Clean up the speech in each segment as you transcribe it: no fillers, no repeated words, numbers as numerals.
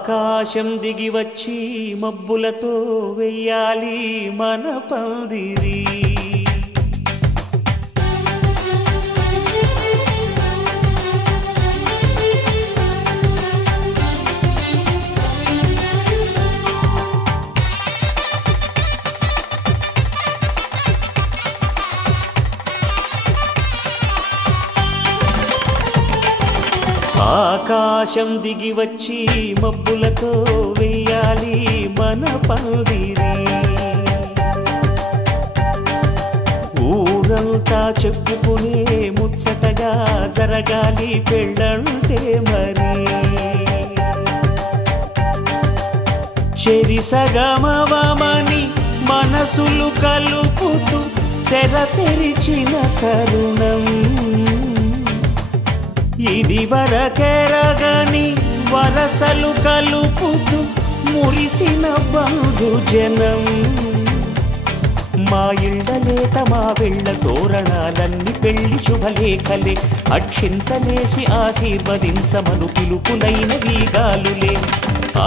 ఆకాశం దిగి వచ్చి మబ్బులతో వెయ్యాలి మన పందిరి. ఆకాశం దిగి వచ్చి మబ్బులతో వెయ్యాలి మన పందిరి. ఊరంతా చెప్పుకునే ముచ్చటగా జరగాలి పెళ్ళంటే మరి. చెరిసగమవమని మనసులు కలుపుతూ తెర తెరిచిన తరుణం. ఇది వరకెరగని వరసలు కలుపుతూ మురిసిన బంధుజనం. మా ఇళ్ళలేత మా వెళ్ళ తోరణాలన్నీ పెళ్లి శుభలేఖలే. అక్షింతలేసి ఆశీర్వదించమను పిలుపులైన వీగాలులే.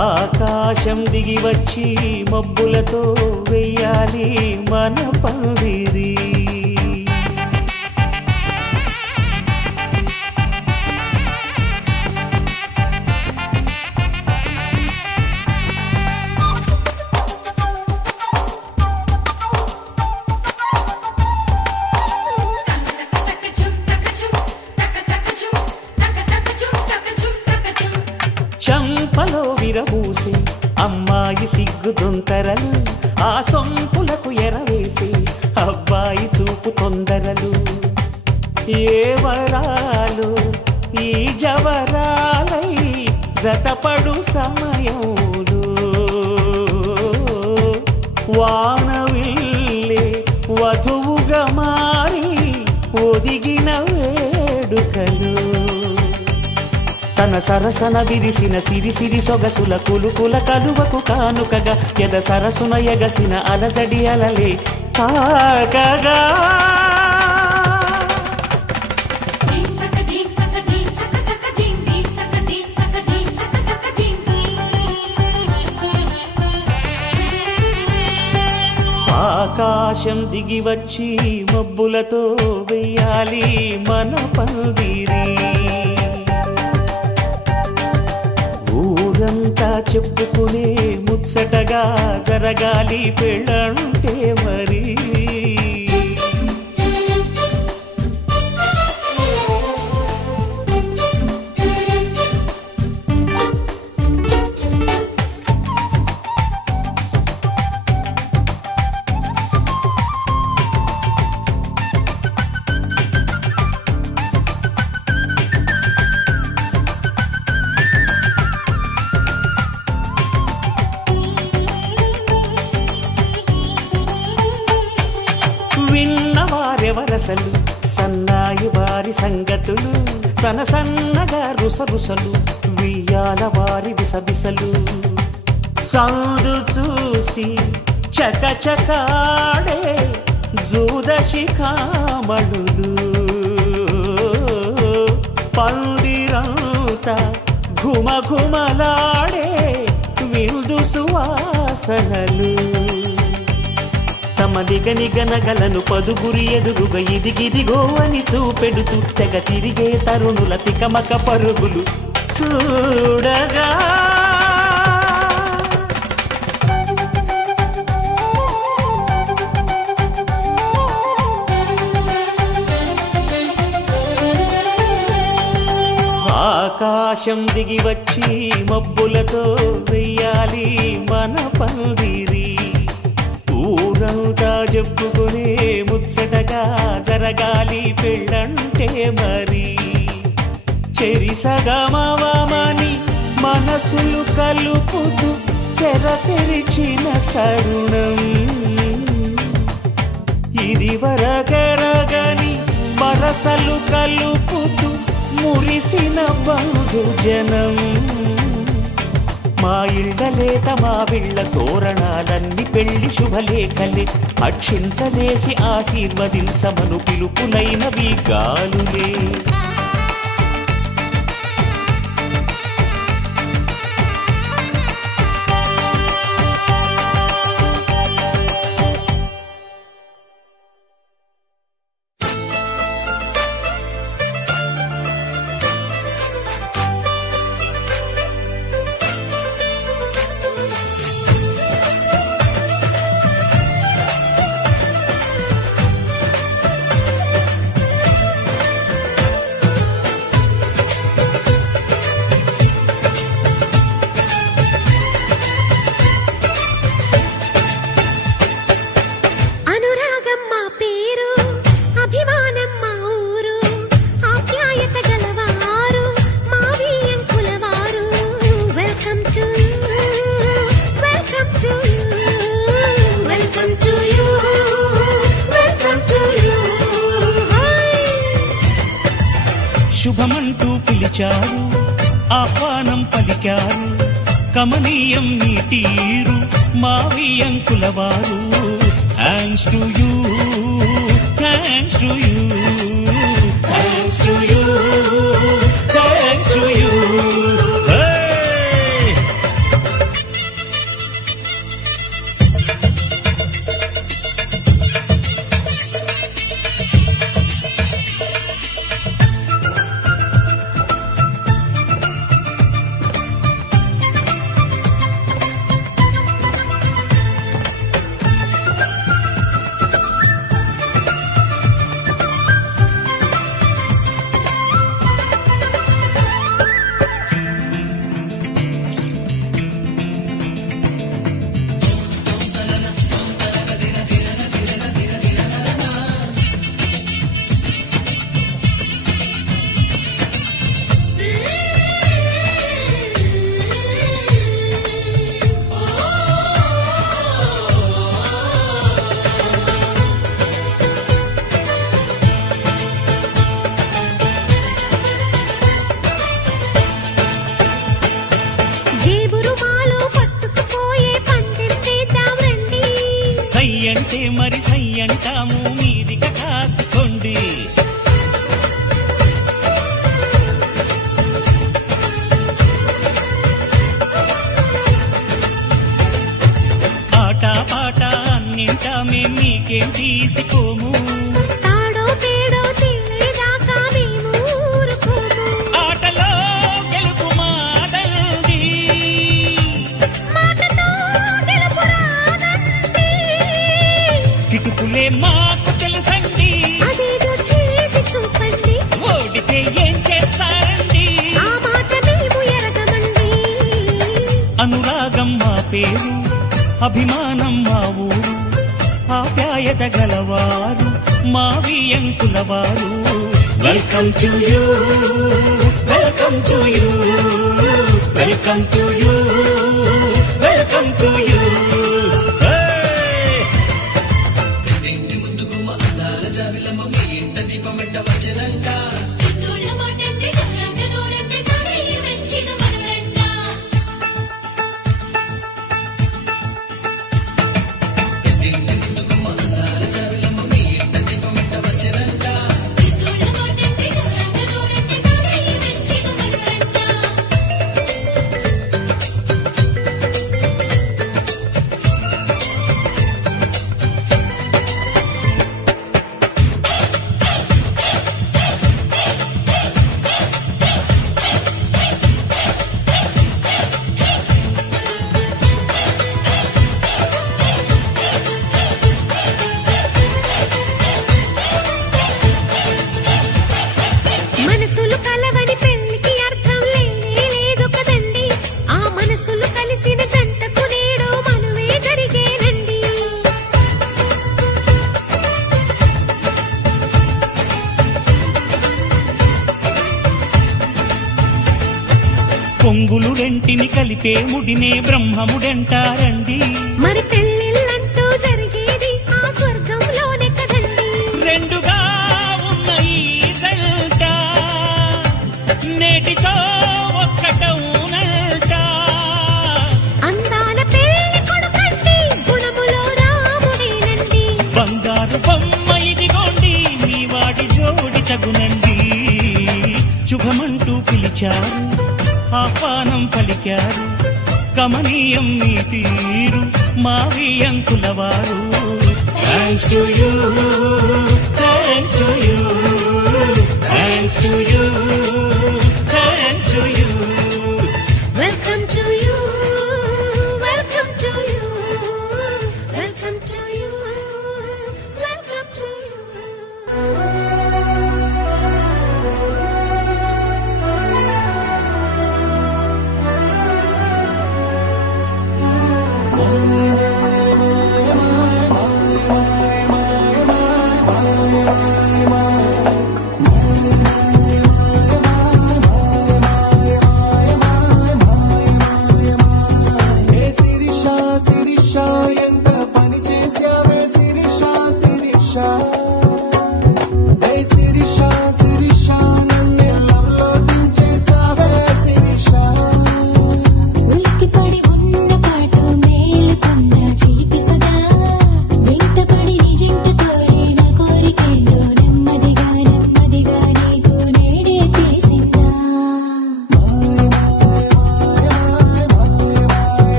ఆకాశం దిగి వచ్చి మబ్బులతో వెయ్యాలి మన పందిరి. చంపలో విరబూసి అమ్మాయి సిగ్గు దొంతరలు. ఆ సొంపులకు ఎరవేసి అబ్బాయి చూపు తొందరలు. ఏ వరాలు ఈ జవరాలై జతపడు సమయంలో. వానవిల్లే వధువుగా మారి ఒదిగిన వేడుకలు. తన సరసన విరిసిన సిరిసిరి సొగసుల కులుకుల కలువకు కానుకగా ఎద సరసున ఎగసిన అలజడి అలలే తాకగా. ఆకాశం దిగి వచ్చి మబ్బులతో వెయ్యాలి మన పందిరి. ఊరంతా చెప్పుకునే ముచ్చటగా జరగాలి పెళ్ళంటే మరి. విన్నవారెవరసలు సన్నాయి వారి సంగతులు. సనసన్నగా రుసరుసలు వియ్యాల వారి విసబిసలు. సందు చూసి చకచకాడే జూదశిఖామణులు. పందిరంతా ఘుమఘుమలాడే విందు సువాసనలు. తమ నిగనిగనగలను పదుగురి ఎదురుగా ఇదిగిదిగో అని చూపెడుతూ తెగ తిరిగే తరుణుల తికమక పరుగులు చూడగా. ఆకాశం దిగి వచ్చి మబ్బులతో వెయ్యాలి మన పందిరి. ఊరంతా చెప్పుకునే ముచ్చటగా జరగాలి పెళ్ళంటే మరి. చెరిసగమవమని మనసులు కలుపుతూ తెర తెరిచిన తరుణం. ఇది వరకెరగని వరసలు కలుపుతూ మురిసిన బంధుజనం. మా ఇళ్ళలేత మా వీళ్ళ తోరణాలన్నీ పెళ్లి శుభలేఖలే. అక్షింతలేసి ఆశీర్వదించమను పిలుపులైనవి గాలులే. శుభమంటూ పిలిచారు, ఆహ్వానం పలికారు, కమనీయం నీ తీరు మా వియంకులవారు. Thanks to you, thanks to you, thanks to you, thanks to you. సయ్యంటే మరి సయ్యంటాము, మీదిక కాసుకోండి. ఆట పాట అన్నింటా మేం మీకేం తీసుకోము, తాడో పేడో తినేదాకా మేము ఊరుకోము. ఆటలో గెలుపు మాదండి, మాటతో గెలుపు రాదండి. కిటుకులే మాకు తెలుసండి, అదేదో చేసి చూపండి. ఓడితే ఏం చేస్తారండి, ఆ మాట మేము ఎరగమండి. అనురాగం మా పేరు, అభిమానం మా ఊరు, ఆప్యాయత గలవారు మా వియంకులవారు. Welcome to you, welcome to you, welcome to you, welcome to you. మనసులు కలవని పెళ్లికి అర్థం లేనే లేదు కదండి. ఆ మనసులు కలిసిన జంటకు నేడు మనువే జరిగేనండి. పొంగులు రెంటిని కలిపే ముడినే బ్రహ్మముడంటారండి. మరి పెళ్లిళ్ళంటూ జరిగేది ఆ స్వర్గంలోనే కదండి. రెండుగా ఉన్న ఈ జంట నేటితో ఒక్కటవునంట. అందాల పెళ్లి కొడుకండి, గుణములో రాముడేనండి. బంగారు బొమ్మ ఇదిగోండి, మీ వాడి జోడి తగునండి. శుభమంటూ పిలిచారు, ఆహ్వానం పలికారు, కమనీయం నీ తీరు మా వియంకులవారు. Thanks to you, thanks to you, thanks to you, thanks to you. Welcome to you, welcome to you, welcome to you, welcome to you.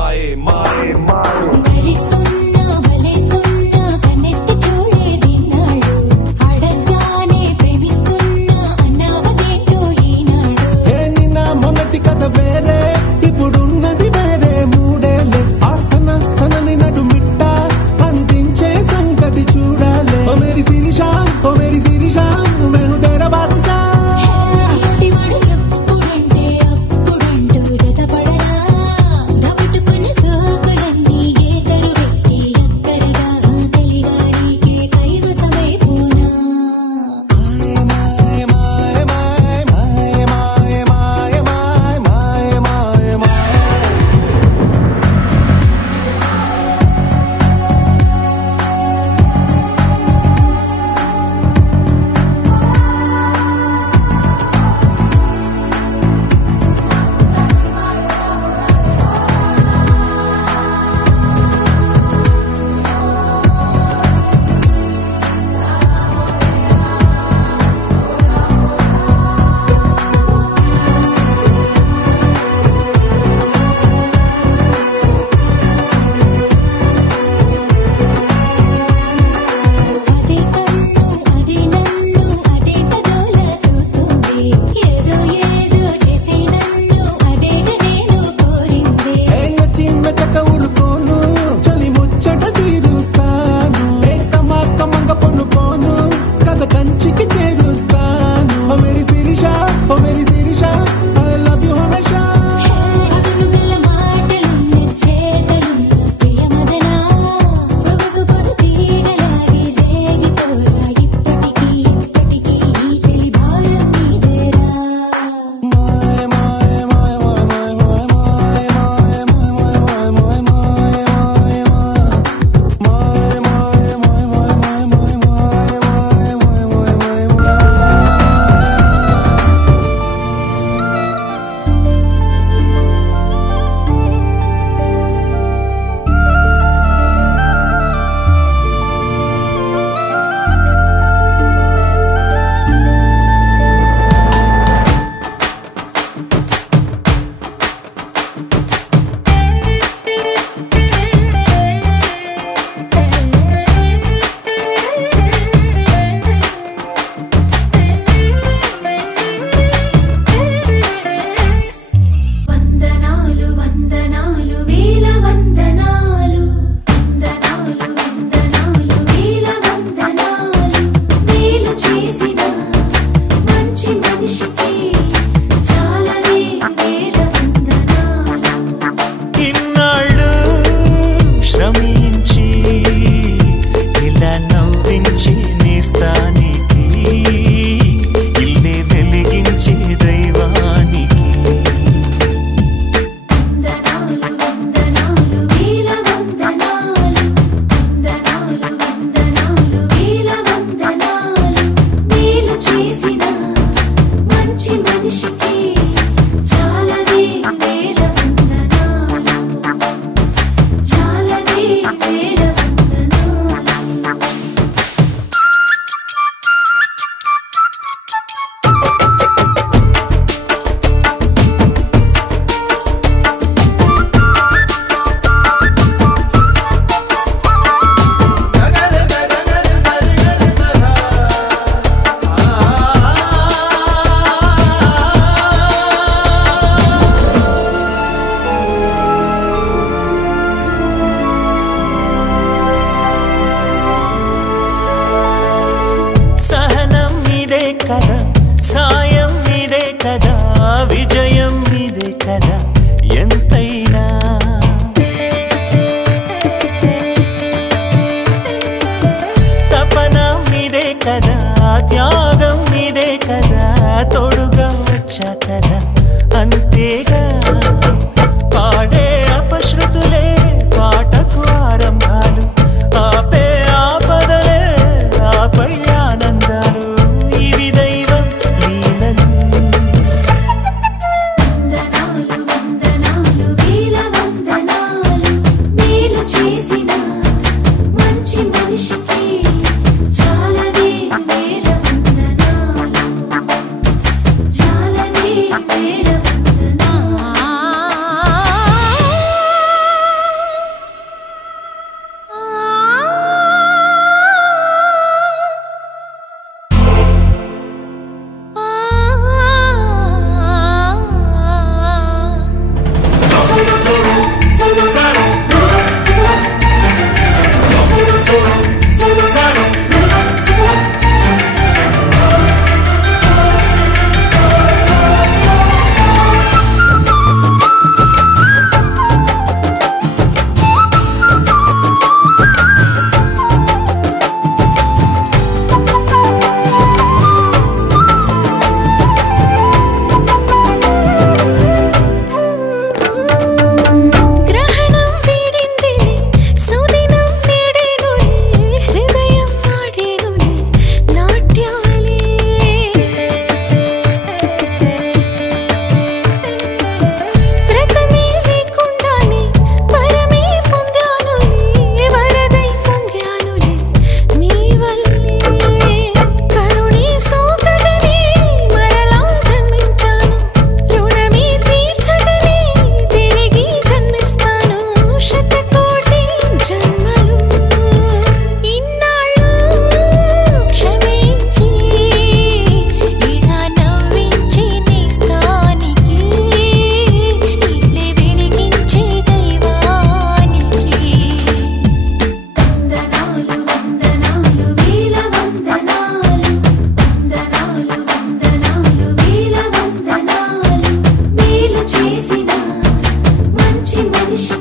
మాయే మాయే మాయే వరిస్తున్నా వలేస్తున్నా కన్నెత్తి చూడేది నాడు అడగ్గానే ప్రేమిస్తున్నా అన్నావదేంటో ఈనాడు నిన్న మొన్నటి కథ వేరే ఇప్పుడున్నది వేరే మూడేలే ఆసన సనని నడుమిట్ట అందించే సంగతి చూడాలే ఓ మేరీ శిరీషా ఓ మేరీ శిరీషా మేము తెర బాదుషా ఇంటివాడు ఎప్పుడంటే అప్పుడంటూ జతపడరా దబుట్టుకుని సోకులంతా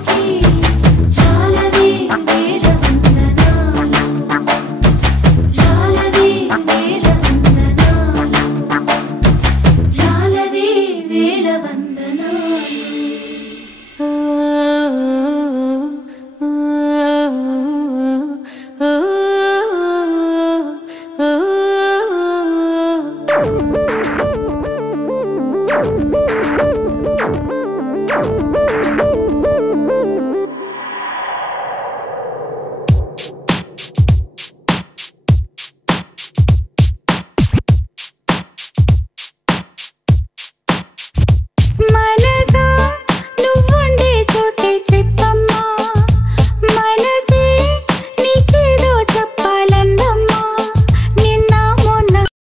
నీ